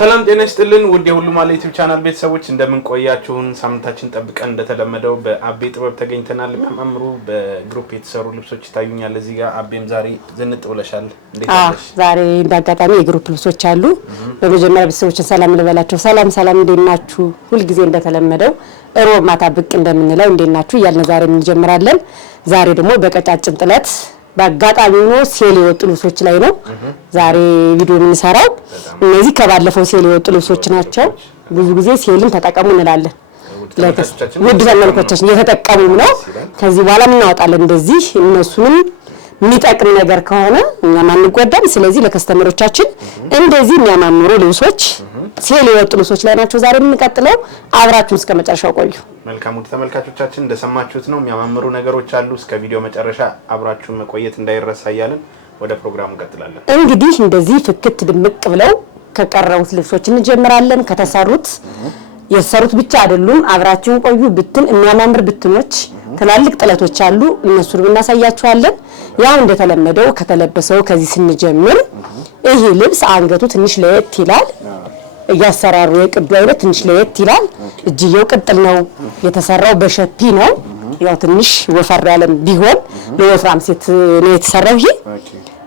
ሰላም ጤና ይስጥልን ውድ የሁሉ ማለት ዩቲዩብ ቻናል ቤተሰቦች እንደምን ቆያችሁን? ሳምንታችን ጠብቀን እንደተለመደው በአቤ ጥበብ ተገኝተናል። የሚያማምሩ በግሩፕ የተሰሩ ልብሶች ይታዩኛል እዚህ ጋር። አቤም ዛሬ ዝንጥ ብለሻል። እንዴት አለሽ? ዛሬ እንዳጋጣሚ የግሩፕ ልብሶች አሉ። በመጀመሪያ ቤተሰቦችን ሰላም ልበላችሁ። ሰላም እንዴት ናችሁ? ሁሉ ጊዜ እንደተለመደው ሮብ ማታ ብቅ እንደምንለው እንዴት ናችሁ እያልን ዛሬ እንጀምራለን። ዛሬ ደግሞ በቀጫጭን ጥለት በአጋጣሚ ነው ሴል የወጡ ልብሶች ላይ ነው ዛሬ ቪዲዮ የምንሰራው። እነዚህ ከባለፈው ሴል የወጡ ልብሶች ናቸው። ብዙ ጊዜ ሴልን ተጠቀሙ እንላለን። ውድ ተመልካቾቻችን እየተጠቀሙ ነው። ከዚህ በኋላ ምን እናወጣለን እንደዚህ እነሱንም የሚጠቅም ነገር ከሆነ እኛም አንጎዳም። ስለዚህ ለከስተመሮቻችን እንደዚህ የሚያማምሩ ልብሶች ሴል የወጡ ልብሶች ላይ ናቸው ዛሬ የምንቀጥለው። አብራችሁን እስከ መጨረሻው ቆዩ። መልካም ውድ ተመልካቾቻችን እንደሰማችሁት ነው የሚያማምሩ ነገሮች አሉ። እስከ ቪዲዮ መጨረሻ አብራችሁን መቆየት እንዳይረሳ እያልን ወደ ፕሮግራሙ እንቀጥላለን። እንግዲህ እንደዚህ ፍክት ድምቅ ብለው ከቀረቡት ልብሶች እንጀምራለን። ከተሰሩት የተሰሩት ብቻ አይደሉም። አብራችሁን ቆዩ። ብትን የሚያማምር ብትኖች ትላልቅ ጥለቶች አሉ። እነሱን እናሳያችኋለን። ያው እንደተለመደው ከተለበሰው ከዚህ ስንጀምር ይሄ ልብስ አንገቱ ትንሽ ለየት ይላል። ያሰራሩ የቅዱ አይነት ትንሽ ለየት ይላል። እጅየው ቅጥል ነው የተሰራው በሸፒ ነው። ያው ትንሽ ወፈር ያለም ቢሆን ለወፍራም ሴት ነው የተሰራው ይሄ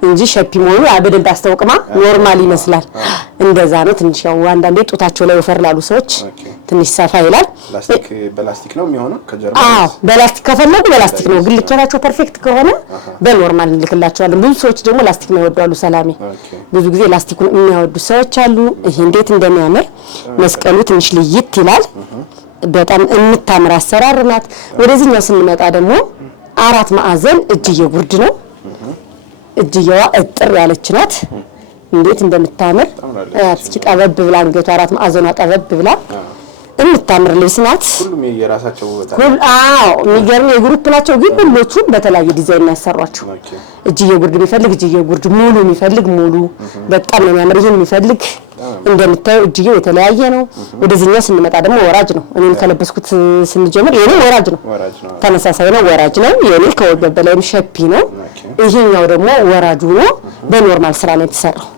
እንጂ ሸፒ መሆኑ በደንብ አስተውቅማ ኖርማል ይመስላል። እንደዛ ነው። ትንሽ ያው አንዳንዴ ጡታቸው ላይ ወፈር ላሉ ሰዎች ትንሽ ሰፋ ይላል። በላስቲክ ነው የሚሆነው ከጀርባ? አዎ በላስቲክ ከፈለጉ በላስቲክ ነው። ግን ልኬታቸው ፐርፌክት ከሆነ በኖርማል እንልክላቸዋለን። ብዙ ሰዎች ደግሞ ላስቲክ ነው ይወዳሉ። ሰላሜ ብዙ ጊዜ ላስቲኩን የሚያወዱ ሰዎች አሉ። ይሄ እንዴት እንደሚያምር መስቀሉ ትንሽ ልይት ይላል። በጣም የምታምር አሰራር ናት። ወደዚህኛው ስንመጣ ደግሞ አራት ማዕዘን እጅየ ጉርድ ነው። እጅየዋ እጥር ያለች ናት። እንዴት እንደምታምር እስኪ ጠበብ ብላ አንገቷ አራት ማዕዘኗ ጠበብ ብላ የምታምር ልብስ ናት። ሁሉም የራሳቸው ውበት አዎ የሚገርም የግሩፕ ናቸው። ግን ሁሉም በተለያየ ዲዛይን ያሰሯቸው። እጅየ ጉርድ የሚፈልግ እጅየ ጉርድ፣ ሙሉ የሚፈልግ ሙሉ በጣም ነው የሚያምር። ይሄን የሚፈልግ እንደምታዩ እጅየው የተለያየ ነው። ወደዚህኛው ስንመጣ ደግሞ ወራጅ ነው። እኔም ከለበስኩት ስንጀምር የኔ ወራጅ ነው። ተመሳሳይ ነው፣ ወራጅ ነው። የኔ ከወገብ በላይም ሸፒ ነው። ይሄኛው ደግሞ ወራጁ ነው። በኖርማል ስራ ነው የተሰራው።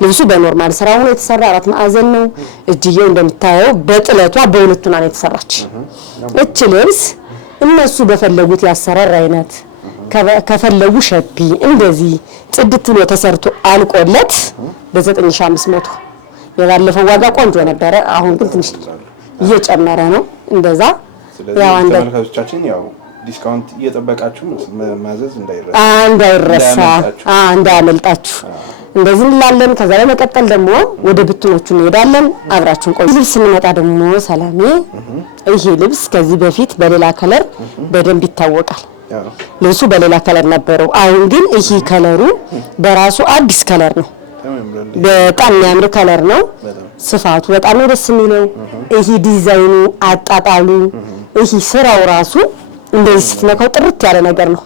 ልብሱ በኖርማል ስራ ሆኖ የተሰራ አራት ማዕዘን ነው። እጅየው እንደምታየው በጥለቷ በሁለቱና ነው የተሰራች። እቺ ልብስ እነሱ በፈለጉት ያሰራር አይነት ከፈለጉ ሸፒ እንደዚህ ጽድት ብሎ ተሰርቶ አልቆለት በ9500 የባለፈው ዋጋ ቆንጆ ነበረ። አሁን ግን ትንሽ እየጨመረ ነው። እንደዛ ያው ተመልካቾቻችን ያው ዲስካውንት እየጠበቃችሁ ማዘዝ እንዳይረሳ እንዳያመልጣችሁ እንደዚህ እንላለን። ከዛ ላይ መቀጠል ደግሞ ወደ ብትኖቹ እንሄዳለን። አብራችሁን ቆዩ። ልብስ ስንመጣ ደግሞ ሰላሜ ይሄ ልብስ ከዚህ በፊት በሌላ ከለር በደንብ ይታወቃል። ልብሱ በሌላ ከለር ነበረው። አሁን ግን ይሄ ከለሩ በራሱ አዲስ ከለር ነው። በጣም የሚያምር ከለር ነው። ስፋቱ በጣም ነው ደስ የሚለው። ይሄ ዲዛይኑ አጣጣሉ ይሄ ስራው ራሱ እንደዚህ ስትነካው ጥርት ያለ ነገር ነው።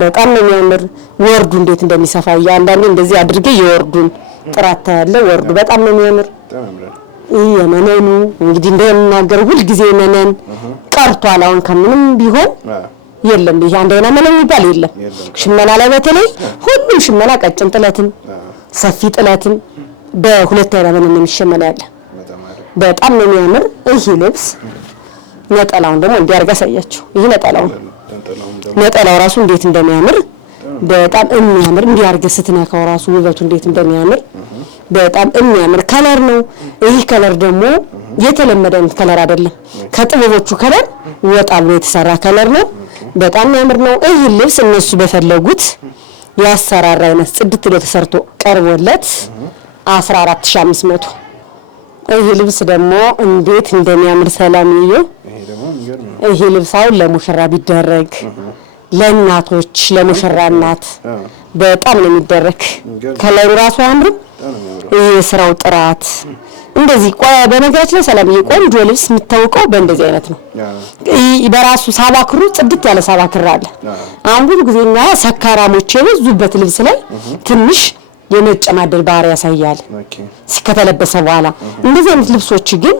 በጣም ነው የሚያምር። ወርዱ እንዴት እንደሚሰፋ አንዳንዴ እንደዚህ አድርጌ የወርዱን ጥራት ያለ ወርዱ በጣም ነው የሚያምር። ይሄ የመነኑ እንግዲህ እንደምናገር ሁሉ ጊዜ መነን ቀርቷል። አሁን ከምንም ቢሆን የለም። ይሄ አንድ አይና መነን የሚባል የለም። ሽመና ላይ በተለይ ሁሉም ሽመና ቀጭን ጥለትም ሰፊ ጥለትም በሁለት አይና መነን የሚሸመና ያለ በጣም ነው የሚያምር። ይሄ ልብስ ነጠላውን ደግሞ እንዲያርጋ ሳያችሁ። ይሄ ነጠላው ራሱ እንዴት እንደሚያምር በጣም የሚያምር እንዲያርጋ ስትነካው ራሱ ውበቱ እንዴት እንደሚያምር በጣም የሚያምር ከለር ነው። ይሄ ከለር ደግሞ የተለመደ አይነት ከለር አይደለም። ከጥበቦቹ ከለር ወጣ ብሎ የተሰራ ከለር ነው። በጣም የሚያምር ነው። ይሄ ልብስ እነሱ በፈለጉት ያሰራራ አይነት ጽድት ብሎ ተሰርቶ ቀርቦለት 14500። ይሄ ልብስ ደግሞ እንዴት እንደሚያምር ሰላምዬ። ይሄ ልብስ አሁን ለሙሽራ ቢደረግ ለእናቶች ለሙሽራ እናት በጣም ነው የሚደረግ። ከለሩ ራሱ አያምርም? ይሄ ስራው ጥራት እንደዚህ በነገራችን ላይ ሰላምዬ ቆንጆ ልብስ የሚታወቀው በእንደዚህ አይነት ነው። በራሱ ሳባክሩ ጽድት ያለ ሳባክር አለ። አሁን ብዙ ጊዜኛ ሰካራሞች የበዙበት ልብስ ላይ ትንሽ የመጨማደድ ባህሪ ያሳያል ከተለበሰ በኋላ። እንደዚህ አይነት ልብሶች ግን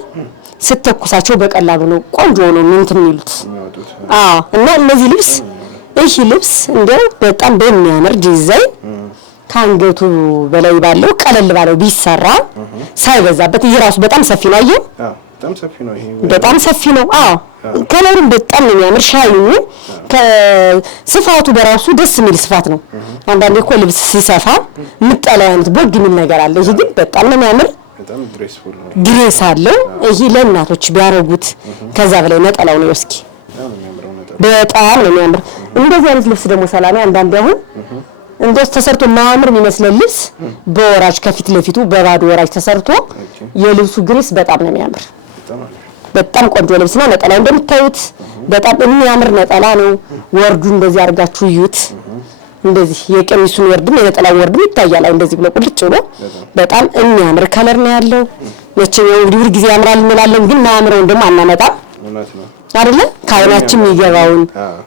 ስተኩሳቸው በቀላሉ ነው ቆንጆ ነው እንትን የሚሉት። እና እነዚህ ልብስ ይሄ ልብስ እንደው በጣም በሚያምር ዲዛይን ካንገቱ በላይ ባለው ቀለል ባለው ቢሰራ ሳይበዛበት ይራሱ በጣም ሰፊ ነው አየው በጣም ሰፊ ነው ይሄ በጣም ሰፊ ነው አዎ ከለሩ በጣም ነው የሚያምር ሻይኑ ከስፋቱ በራሱ ደስ የሚል ስፋት ነው አንዳንዴ እኮ ልብስ ሲሰፋ ምጣላ አይነት ቦግ የሚል ነገር አለ ይሄ ግን በጣም ነው የሚያምር በጣም ግሬስፉል ነው ግሬስ አለው ይሄ ለእናቶች ቢያረጉት ከዛ በላይ ነጠላው ነው እስኪ በጣም ነው የሚያምር እንደዚህ አይነት ልብስ ደግሞ ሰላም አንዳንዴ አሁን እንደስ ተሰርቶ ማምር የሚመስለው ልብስ በወራጅ ከፊት ለፊቱ በባዶ ወራጅ ተሰርቶ የልብሱ ግሬስ በጣም ነው የሚያምር በጣም ቆንጆ ልብስ ነው ነጠላው እንደምታዩት በጣም የሚያምር ነጠላ ነው ወርዱ እንደዚህ አርጋችሁ ይዩት እንደዚህ የቀሚሱን ወርድም የነጠላው ወርድም ይታያል እንደዚህ ብሎ ቁልጭ ብሎ በጣም የሚያምር ከለር ነው ያለው መቼም እንግዲህ ሁሉ ጊዜ ያምራል እንላለን ግን ማያምረውን ደግሞ አናመጣ አይደለ ካይናችን የሚገባውን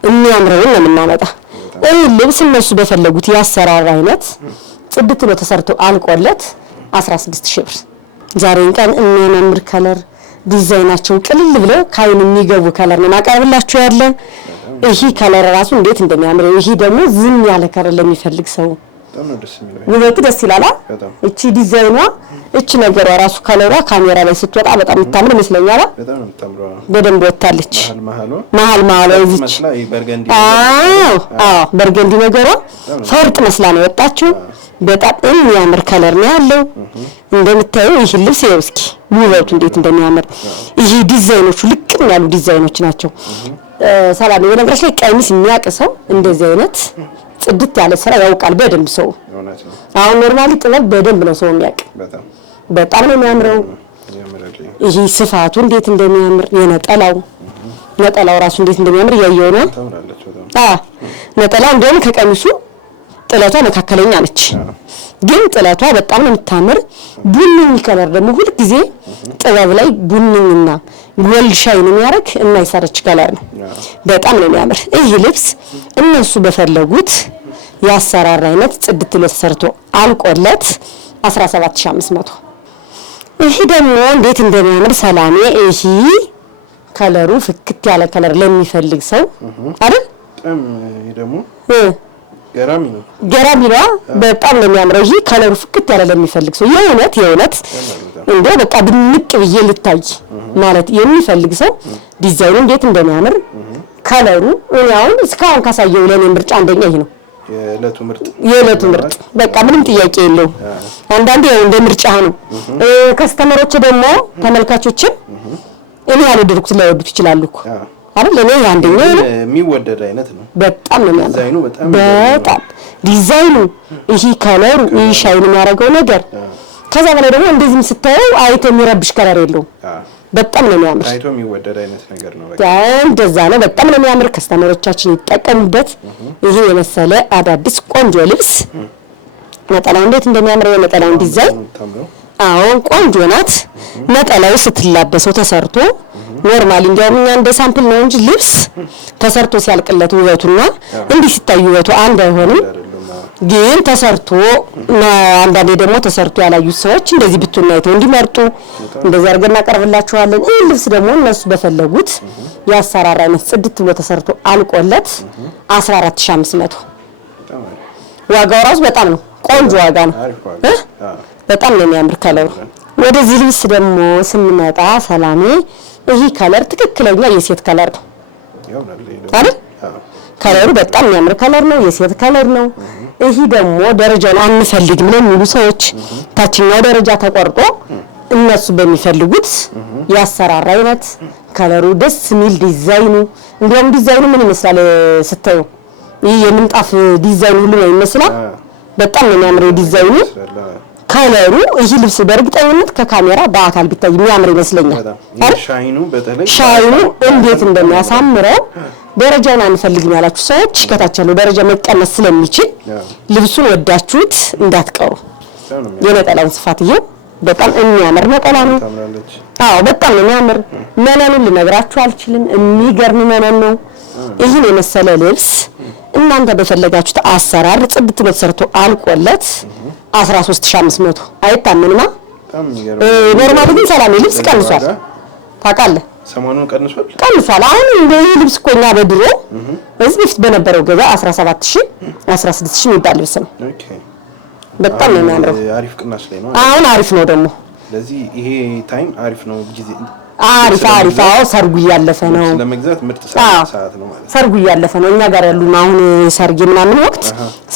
የሚያምረውን ነው የምናመጣ ልብስ እነሱ በፈለጉት ያሰራር አይነት ጽድት ነው ተሰርቶ አልቆለት 16000 ብር ዛሬን ቀን የሚያምር ከለር ዲዛይናቸው ቅልል ብለው ካይን የሚገቡ ከለር ነው ማቀርብላችሁ ያለ ይሄ ከለር ራሱ እንዴት እንደሚያምር ይሄ ደግሞ ዝም ያለ ከለር ለሚፈልግ ሰው በጣም ነው ደስ የሚለው ውበቱ ደስ ይላል እቺ ዲዛይኗ እቺ ነገሯ ራሱ ከለሯ ካሜራ ላይ ስትወጣ በጣም የምታምር ይመስለኛል በጣም ነው የምታምረው በደንብ ወጣለች መሀል እዚች በርገንዲ በርገንዲ ነገሯ ፈርጥ መስላ ነው ወጣችው በጣም የሚያምር ከለር ነው ያለው እንደምታዩ ይሄ ልብስ እስኪ ውበቱ እንዴት እንደሚያምር ይሄ ዲዛይኖቹ ልቅም ያሉ ዲዛይኖች ናቸው ሰላም በነገራችን ላይ ቀሚስ የሚያቀሰው እንደዚህ አይነት ጽድት ያለ ስራ ያውቃል በደንብ ሰው አሁን ኖርማሊ ጥበብ በደንብ ነው ሰው የሚያውቅ በጣም ነው የሚያምረው ይሄ ስፋቱ እንዴት እንደሚያምር ነጠላው ራሱ እንዴት እንደሚያምር ያየው ነው ነጠላው እንደውም ከቀሚሱ ጥለቷ መካከለኛ ነች ግን ጥለቷ በጣም ነው የምታምር ቡኒ ከለር ደግሞ ሁሉ ጊዜ ጥበብ ላይ ቡኒና ጎልድ ሻይን የሚያደርግ እና ይሰረች ከለር ነው በጣም ነው የሚያምር ይሄ ልብስ እነሱ በፈለጉት ያሰራር አይነት ጽድት ብሎ ተሰርቶ አልቆለት 17500 ይሄ ደግሞ እንዴት እንደሚያምር ሰላሜ ይሄ ከለሩ ፍክት ያለ ከለር ለሚፈልግ ሰው አይደል ይሄ ደግሞ ገራሚ ነው በጣም ነው የሚያምረው ይሄ ከለሩ ፍክት ያለ ለሚፈልግ ሰው የእውነት እንደው በቃ ድምቅ ብዬ ልታይ ማለት የሚፈልግ ሰው ዲዛይኑ እንዴት እንደሚያምር ከለሩ እኛውን እስካሁን ካሳየው ለኔ ምርጫ አንደኛ ይሄ ነው የዕለቱ ምርጥ በቃ ምንም ጥያቄ የለው አንዳንዴ እንደ ምርጫ ነው ከስተመሮች ደግሞ ተመልካቾችን እኔ ያልወደድኩት ላይወዱት ይችላሉ እኮ አይደል ለኔ አንደኛው ነው የሚወደድ አይነት ነው በጣም ነው የሚያምረው በጣም ዲዛይኑ ይሄ ከለሩ ይሄ ሻይን የሚያደርገው ነገር ከዛ በላይ ደግሞ እንደዚህም ስታየው አይቶ የሚረብሽ ከለር የለው በጣም ነው የሚያምር አይቶ የሚወደድ አይነት ነገር ነው በቃ እንደዛ ነው በጣም ነው የሚያምር ከስተመሮቻችን ይጠቀሙበት ይሄ የመሰለ አዳዲስ ቆንጆ ልብስ ነጠላው እንዴት እንደሚያምር የነጠላው ዲዛይን አሁን ቆንጆ ናት ነጠላው ስትላበሰው ተሰርቶ ኖርማሊ እንደውም እንደ ሳምፕል ነው እንጂ ልብስ ተሰርቶ ሲያልቅለት ውበቱና እንዲህ ሲታይ ውበቱ አንድ አይሆንም ግን ተሰርቶ አንዳንዴ ደግሞ ተሰርቶ ያላዩ ሰዎች እንደዚህ ብትናይተው እንዲመርጡ እንደዚህ አድርገን እናቀርብላችኋለን ይሄ ልብስ ደግሞ እነሱ በፈለጉት ያሰራር አይነት ጽድት ብሎ ተሰርቶ አልቆለት 14500 ዋጋው ራሱ በጣም ነው ቆንጆ ዋጋ ነው በጣም ነው የሚያምር ከለሩ ወደዚህ ልብስ ደግሞ ስንመጣ ሰላሜ ይሄ ከለር ትክክለኛ የሴት ከለር ነው አይደል ከለሩ በጣም የሚያምር ከለር ነው የሴት ከለር ነው ይሄ ደግሞ ደረጃውን አንፈልግም ለሚሉ ሰዎች ታችኛው ደረጃ ተቆርጦ እነሱ በሚፈልጉት ያሰራር አይነት ከለሩ ደስ የሚል ዲዛይኑ እንደውም ዲዛይኑ ምን ይመስላል ስታዩ ይሄ የምንጣፍ ዲዛይን ሁሉ ነው ይመስላል በጣም ነው የሚያምረው ዲዛይኑ ከለሩ ይሄ ልብስ በእርግጠኝነት ከካሜራ በአካል ቢታይ የሚያምር ይመስለኛል ሻይኑ እንዴት እንደሚያሳምረው ደረጃውን አንፈልግም ያላችሁ ሰዎች ከታች ያለው ደረጃ መቀነስ ስለሚችል ልብሱን ወዳችሁት እንዳትቀሩ የነጠላውን ስፋትዬ በጣም የሚያምር ነጠላ ነው በጣም ነው የሚያምር መነኑን ልነግራችሁ አልችልም የሚገርም መነን ነው ይሄን የመሰለ ልብስ እናንተ በፈለጋችሁት አሰራር ጽድት ብሎ ተሰርቶ አልቆለት 13500 አይታመንማ ኖርማሊ ግን ሰላም ልብስ ቀንሷል ታውቃለህ ሰሞኑን ቀንሷል አሁን እንደ ልብስ ኮኛ በድሮ በዚህ በፊት በነበረው ገዛ 17000 16000 የሚባል ልብስ ነው በጣም ነው የሚያምረው። አሪፍ ቅናሽ ላይ ነው አሁን አሪፍ ነው ደግሞ ስለዚህ ይሄ ታይም አሪፍ ነው ጊዜ አሪፍ ሰርጉ እያለፈ ነው ለመግዛት ምርጥ ሰዓት ነው ማለት ሰርጉ እያለፈ ነው እኛ ጋር ያሉን አሁን ሰርግ ምናምን ወቅት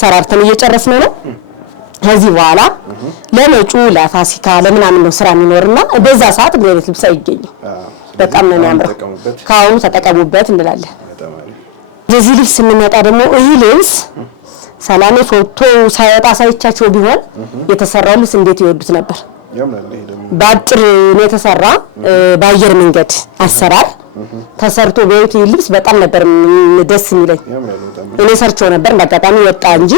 ሰራርተን እየጨረስን ነው ከዚህ በኋላ ለመጪው ለፋሲካ ለምናምን ነው ስራ የሚኖርና በዛ ሰዓት እንደዚህ ልብስ አይገኝም በጣም ነው የሚያምረው ካሁኑ ተጠቀሙበት እንላለን የዚህ ልብስ ስንመጣ ደግሞ ይሄ ልብስ ሰላሜ ፎቶ ሳይወጣ ሳይቻቸው ቢሆን የተሰራው ልብስ እንዴት ይወዱት ነበር ባጭር ነው የተሰራ በአየር መንገድ አሰራር ተሰርቶ በዩቲ ልብስ በጣም ነበር ደስ የሚለኝ እኔ ሰርቸው ነበር በአጋጣሚ ወጣ እንጂ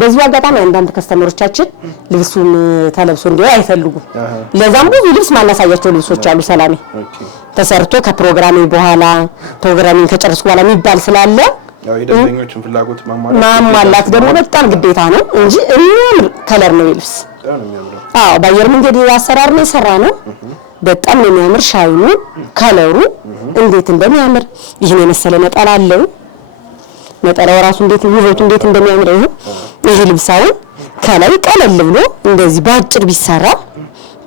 በዚህ አጋጣሚ አንዳንድ ከስተመሮቻችን ልብሱን ተለብሶ እንዲው አይፈልጉም ለዛም ብዙ ልብስ ማናሳያቸው ልብሶች አሉ ሰላሜ ተሰርቶ ከፕሮግራሚንግ በኋላ ፕሮግራሚንግ ከጨረስኩ በኋላ የሚባል ስላለ ያው የደንበኞችን ፍላጎት ማሟላት ደግሞ በጣም ግዴታ ነው እንጂ የሚያምር ከለር ነው ልብስ በአየር መንገድ አሰራር ነው የሰራ ነው በጣም ነው የሚያምር ሻይኑ ከለሩ እንዴት እንደሚያምር ይሄን የመሰለ ነጠላ አለው ነጠላው ራሱ እንዴት ውበቱ እንዴት እንደሚያምር ይሄ ልብሳው ከላይ ቀለል ብሎ እንደዚህ ባጭር ቢሰራ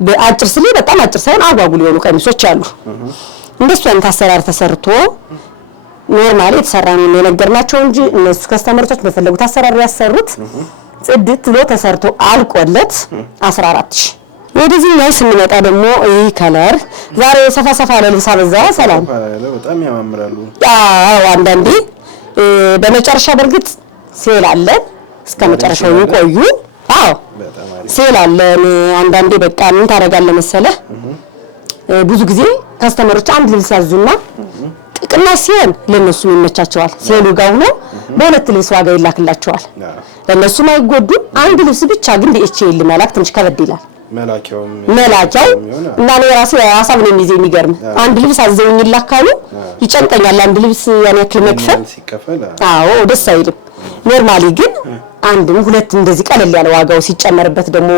በአጭር ስለ በጣም አጭር ሳይሆን አጓጉል የሆኑ ቀሚሶች አሉ እንደሱ አይነት አሰራር ተሰርቶ ኖርማሊ የተሰራ ነው የነገርናቸው እንጂ እነሱ ከስተመሮች በፈለጉት አሰራር ያሰሩት ጽድት ብሎ ተሰርቶ አልቆለት 14000 ወደዚህ ላይ ስንመጣ ደግሞ ይሄ ከለር ዛሬ ሰፋ ለልብስ አበዛ ሰላም በጣም ያማምራሉ አንዳንዴ በመጨረሻ በርግጥ ሴል አለ እስከ መጨረሻው ይቆዩ ሴል አለ አንዳንዴ በቃ ምን ታረጋለህ መሰለህ ብዙ ጊዜ ከስተመሮች አንድ ልብስ ያዙና ቅናሽ ሲሆን ለነሱ ይመቻቸዋል ሴሉ ጋር ነው በሁለት ልብስ ዋጋ ይላክላቸዋል ለነሱ ማይጎዱ አንድ ልብስ ብቻ ግን ዲኤችኤል መላክ ትንሽ ከበድ ይላል መላኪያው እና ለራሱ ሐሳብ ነው የሚገርም አንድ ልብስ አዘውኝ ይላካሉ ይጨንቀኛል አንድ ልብስ ያን ያክል መክፈል ደስ አይልም ኖርማሊ ግን አንድም ሁለት እንደዚህ ቀለል ያለ ዋጋው ሲጨመርበት ደግሞ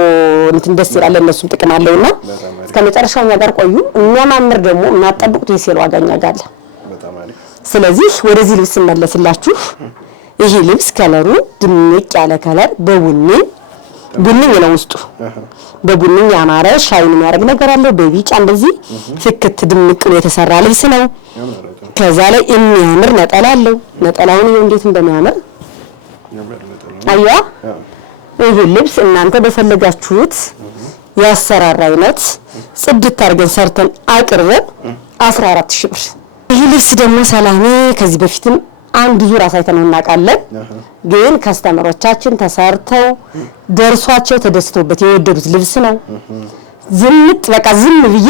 እንትን ደስ ይላል ለነሱም ጥቅም አለውና እስከመጨረሻው ነገር ቆዩ የሚያማምር ደግሞ እናጠብቁት የሴል ዋጋኛ ጋር ስለዚህ ወደዚህ ልብስ መለስላችሁ ይሄ ልብስ ከለሩ ድምቅ ያለ ከለር ቡኒ ነው ውስጡ በቡኒ ያማረ ሻይን የሚያደርግ ነገር አለው በቢጫ እንደዚህ ፍክት ድምቅ ነው የተሰራ ልብስ ነው ከዛ ላይ የሚያምር ነጠላ አለው ነጠላውን እንዴት እንደሚያምር አያ ይሄ ልብስ እናንተ በፈለጋችሁት ያሰራር አይነት ጽድት አድርገን ሰርተን አቅርበን 14000 ብር ይሄ ልብስ ደግሞ ሰላሜ ከዚህ በፊትም አንድ ዙር አሳይተነው እናውቃለን ግን ከስተመሮቻችን ተሰርተው ደርሷቸው ተደስተውበት የወደዱት ልብስ ነው ዝምጥ በቃ ዝም ብዬ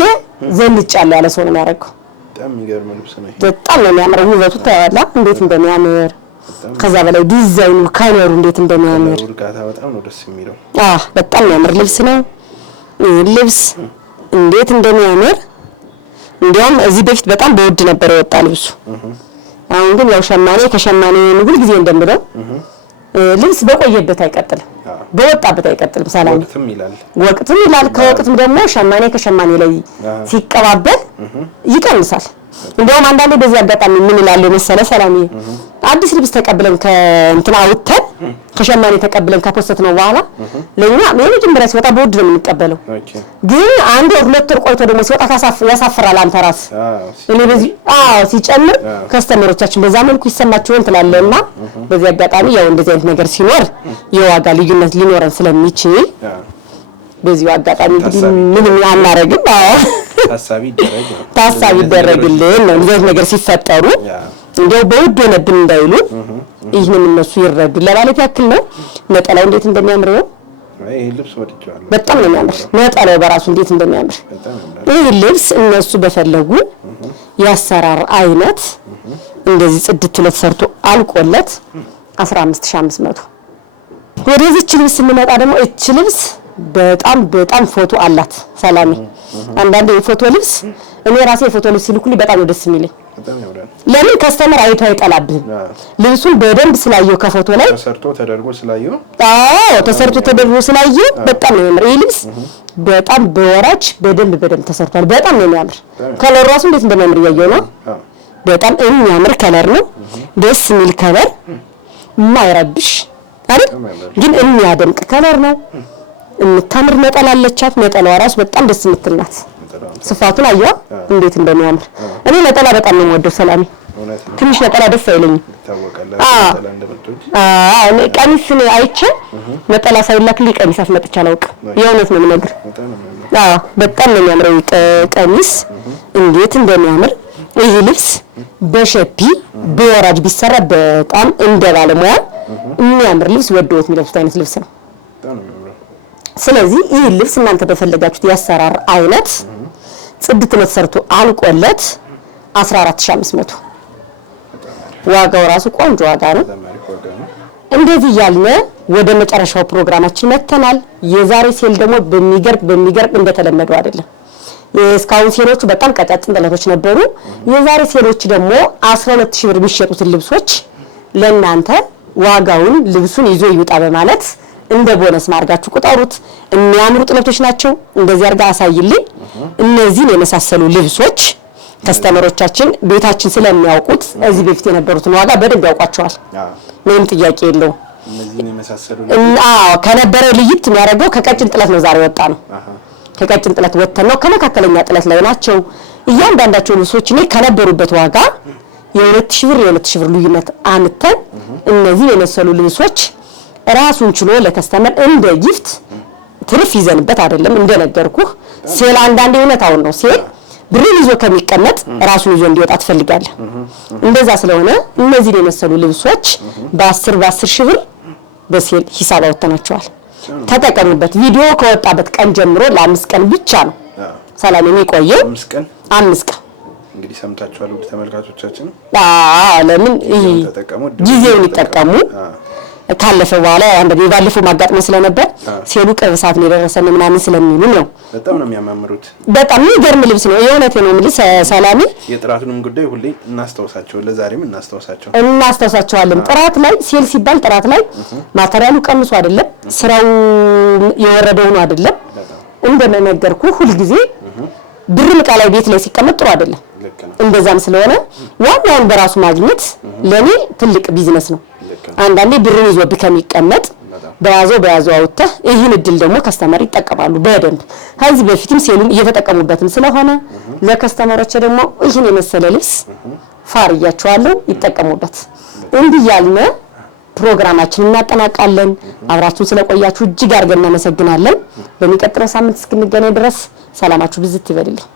ዘንጫለሁ ያለ ሰው ነው የሚያደርገው በጣም የሚገርም ልብስ ነው በጣም ነው የሚያምረው ውበቱ ታያላ እንዴት እንደሚያምር ከዛ በላይ ዲዛይኑ ከለሩ እንዴት እንደሚያምር ወርቃታ በጣም ነው ደስ የሚለው በጣም የሚያምር ልብስ ነው ልብስ እንዴት እንደሚያምር እንዲያውም እዚህ በፊት በጣም በውድ ነበር የወጣ ልብሱ አሁን ግን ያው ሸማኔ ከሸማኔ ሁሉ ጊዜ እንደምለው ልብስ በቆየበት አይቀጥልም በወጣበት አይቀጥልም ሰላም ወቅትም ይላል ከወቅትም ደግሞ ሸማኔ ከሸማኔ ላይ ሲቀባበል ይቀንሳል እንደውም አንዳንዴ በዚህ አጋጣሚ ምን ይላል መሰለ ሰላም አዲስ ልብስ ተቀብለን ከእንትና አውጥተን ከሸማኔ ተቀብለን ከፖስተት ነው በኋላ ለኛ የመጀመሪያ ሲወጣ በውድ ነው የምንቀበለው ግን አንድ ወር ሁለት ወር ቆይቶ ደግሞ ሲወጣ ያሳፍራል አንተ ራስ እኔ በዚህ ሲጨምር ከስተመሮቻችን በዛ መልኩ ይሰማቸው እንትላለና በዚህ አጋጣሚ ያው እንደዚህ አይነት ነገር ሲኖር የዋጋ ልዩነት ሊኖረን ስለሚችል በዚህ አጋጣሚ እንግዲህ ምንም አናረግም ታሳቢ ይደረግልን ነው እንደዚህ ነገር ሲፈጠሩ እንደው በውድ ሆነብን እንዳይሉ ይሄንን እነሱ ይረዱ ለማለት ያክል ነው ነጠላው እንዴት እንደሚያምር ነው ይሄ ልብስ ወድጃለሁ በጣም ነው የሚያምር ነጠላው በራሱ እንዴት እንደሚያምር ይሄ ልብስ እነሱ በፈለጉ ያሰራር አይነት እንደዚህ ጽድት ብሎ ተሰርቶ አልቆለት 15500 ወደዚህ ልብስ ስንመጣ ደግሞ እቺ ልብስ በጣም ፎቶ አላት ሰላሜ አንዳንዴ የፎቶ ልብስ እኔ ራሴ የፎቶ ልብስ ሲልኩልኝ በጣም ነው ደስ የሚለኝ ለምን ከስተመር አይቶ አይጠላብህም ልብሱን በደንብ ስላየው ከፎቶ ላይ ተሰርቶ ተደርጎ ስላየው ተሰርቶ ተደርጎ ስላየው በጣም ነው የሚያምር ይሄ ልብስ በጣም በወራጅ በደንብ ተሰርቷል በጣም ነው የሚያምር ከለሩ ራሱ እንዴት እንደሚያምር ያየው ነው በጣም የሚያምር ከለር ነው ደስ የሚል ከለር ማይረብሽ አይደል? ግን የሚያደምቅ ከለር ነው። የምታምር ነጠላ አለቻት። ነጠላዋ ራሱ በጣም ደስ የምትል ናት። ስፋቱን አየዋ እንዴት እንደሚያምር። እኔ ነጠላ በጣም ነው የምወደው ሰላሜ። ትንሽ ነጠላ ደስ አይለኝም። ቀሚስ አይቼ ነጠላ ሳይላክልኝ ቀሚስ አስመጥቼ አላውቅም። የእውነት ነው የምነግርህ። በጣም ነው የሚያምረው ቀሚስ እንዴት እንደሚያምር። ይህ ልብስ በሸፒ በወራጅ ቢሰራ በጣም እንደ ባለሙያ የሚያምር ልብስ ወደውት የሚለብሱት አይነት ልብስ ነው። ስለዚህ ይህ ልብስ እናንተ በፈለጋችሁት ያሰራር አይነት ጽድት ነው ተሰርቶ አልቆለት 14500 ዋጋው ራሱ ቆንጆ ዋጋ ነው። እንደዚህ ያልን ወደ መጨረሻው ፕሮግራማችን መተናል። የዛሬ ሴል ደግሞ በሚገርም እንደተለመደው አይደለም። የስካውን ሴሎቹ በጣም ቀጫጭን ጥለቶች ነበሩ። የዛሬ ሴሎች ደግሞ 12000 ብር የሚሸጡትን ልብሶች ለእናንተ ዋጋውን ልብሱን ይዞ ይውጣ በማለት እንደ ቦነስ ማርጋችሁ ቁጠሩት። የሚያምሩ ጥለቶች ናቸው። እንደዚህ አርጋ አሳይልኝ። እነዚህን የመሳሰሉ ልብሶች ከስተመሮቻችን ቤታችን ስለሚያውቁት እዚህ በፊት የነበሩትን ዋጋ በደንብ ያውቋቸዋል። ምንም ጥያቄ የለውም። እነዚህን የመሳሰሉ ከነበረ ልይት የሚያደርገው ከቀጭን ጥለት ነው ዛሬ ወጣ ነው። ከቀጭን ጥለት ወጥተን ነው ከመካከለኛ ጥለት ላይ ናቸው እያንዳንዳቸው ልብሶች። እኔ ከነበሩበት ዋጋ የ2000 ብር ልዩነት አምተን እነዚህ የመሰሉ ልብሶች ራሱን ችሎ ለከስተመር እንደ ጊፍት ትርፍ ይዘንበት አይደለም። እንደነገርኩህ ሴል አንዳንዴ እውነታውን ነው። ሴል ብር ይዞ ከሚቀመጥ ራሱን ይዞ እንዲወጣ ትፈልጋለህ። እንደዛ ስለሆነ እነዚህን የመሰሉ ልብሶች በ10 ሺህ ብር በሴል ሂሳብ አወጣናቸዋል። ተጠቀሙበት። ቪዲዮ ከወጣበት ቀን ጀምሮ ለ5 ቀን ብቻ ነው ሰላም የሚቆየው። 5 ቀን እንግዲህ ሰምታችኋል ውድ ተመልካቾቻችን። ለምን ጊዜውን ይጠቀሙ። ካለፈ በኋላ አንዴ ባለፈው ማጋጥመ ስለነበር ሴሉ ቅርብ ሰዓት ነው የደረሰን ምናምን ስለሚሉ ነው። በጣም ነው የሚያማምሩት። በጣም የሚገርም ልብስ ነው። የእውነቴ ነው የምልህ ሰላሜ። የጥራቱንም ጉዳይ ሁሌ ለዛሬም እናስተዋውሳቸዋለን። ጥራት ላይ ሴል ሲባል ጥራት ላይ ማቴሪያሉ ቀንሶ አይደለም፣ ስራው የወረደው ነው አይደለም። እንደነገርኩ ሁሉ ጊዜ ብርም ዕቃ ላይ ቤት ላይ ሲቀመጥ ጥሩ አይደለም። እንደዛም ስለሆነ ዋናውን በራሱ ማግኘት ለኔ ትልቅ ቢዝነስ ነው። አንዳንዴ ብርን ይዞ ከሚቀመጥ በያዘው አውጥተህ ይህን እድል ደግሞ ከስተመር ይጠቀማሉ በደንብ። ከዚህ በፊትም ሴሉን እየተጠቀሙበትም ስለሆነ ለከስተመሮች ደግሞ ይህን የመሰለ ልብስ ፋርያቸዋለሁ ይጠቀሙበት። እንዲህ ያልነ ፕሮግራማችንን እናጠናቃለን። አብራችሁን ስለቆያችሁ እጅግ አድርገን እናመሰግናለን። በሚቀጥለው ሳምንት እስክንገናኝ ድረስ ሰላማችሁ ብዝት ይበልልኝ።